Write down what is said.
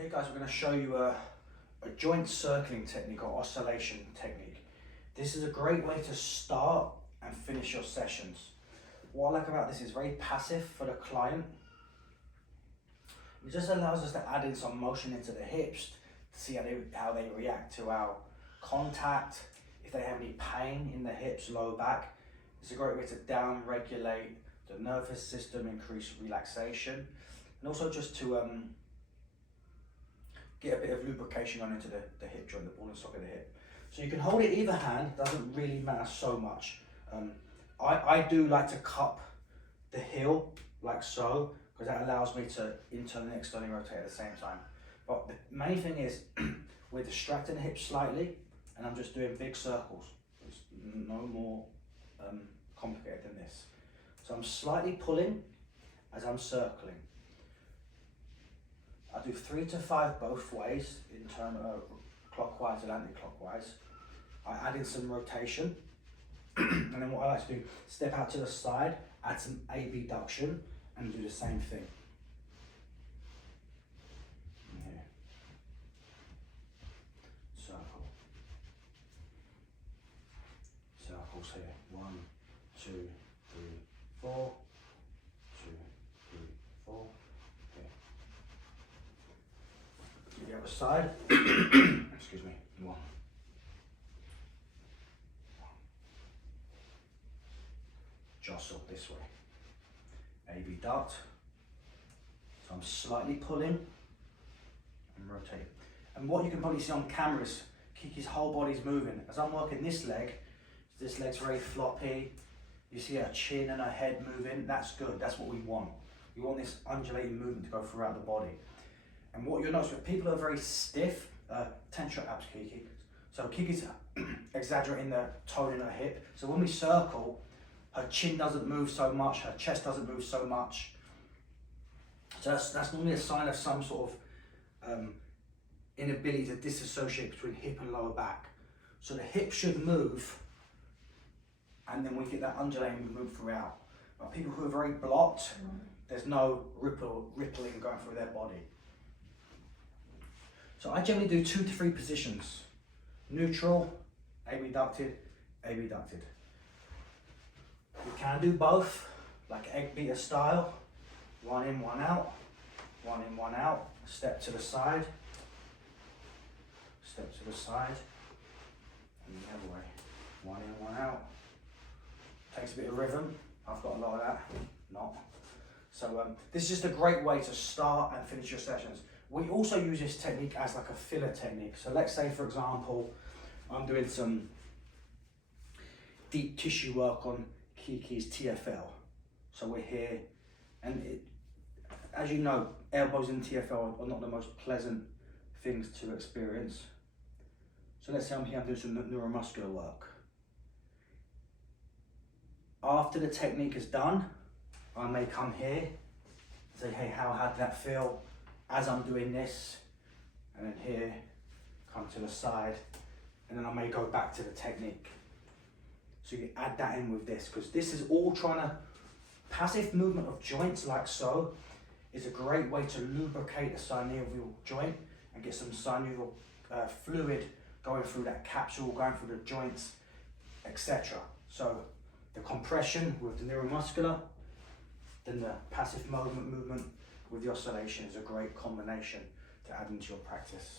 Hey guys, we're going to show you a joint circling technique or oscillation technique. This is a great way to start and finish your sessions. What I like about this is very passive for the client. It just allows us to add in some motion into the hips to see how they react to our contact, if they have any pain in the hips, low back. It's a great way to down regulate the nervous system, increase relaxation, and also just to get a bit of lubrication on into the hip joint, the ball and socket of the hip. So you can hold it either hand, doesn't really matter so much. I do like to cup the heel like so, because that allows me to internally and externally rotate at the same time. But the main thing is we're distracting the hip slightly, and I'm just doing big circles. It's no more complicated than this. So I'm slightly pulling as I'm circling. I do 3 to 5 both ways, in terms of clockwise and anti-clockwise. I add in some rotation, and then what I like to do, step out to the side, add some abduction, and do the same thing. Here. Circle. Circles here. 1, 2, 3, 4. 2, 3, 4. The other side. Excuse me. 1. Jostle this way. Abduct. So I'm slightly pulling and rotating. And what you can probably see on camera is Kiki's whole body's moving. As I'm working this leg's very floppy. You see her chin and her head moving. That's good. That's what we want. We want this undulating movement to go throughout the body. And what you'll notice, if people are very stiff, tension abs Kiki. So Kiki's exaggerating the tone in her hip. So when we circle, her chin doesn't move so much, her chest doesn't move so much. So that's normally a sign of some sort of inability to disassociate between hip and lower back. So the hip should move, and then we get that undulating movement throughout. But people who are very blocked, there's no rippling going through their body. So I generally do 2 to 3 positions. Neutral, abducted, abducted. You can do both, like egg beater style. 1 in, 1 out. 1 in, 1 out. Step to the side. Step to the side. And the other way. 1 in, 1 out. Takes a bit of rhythm. I've got a lot of that. Not. So this is just a great way to start and finish your sessions. We also use this technique as like a filler technique. So let's say, for example, I'm doing some deep tissue work on Kiki's TFL. So we're here, and as you know, elbows in TFL are not the most pleasant things to experience. So let's say I'm here, I'm doing some neuromuscular work. After the technique is done, I may come here and say, hey, how did that feel? As I'm doing this, and then here, come to the side, and then I may go back to the technique. So you add that in with this, because this is all trying to, passive movement of joints like so, is a great way to lubricate the synovial joint and get some synovial fluid going through that capsule, going through the joints, etc. So the compression with the neuromuscular, then the passive movement with the oscillation is a great combination to add into your practice.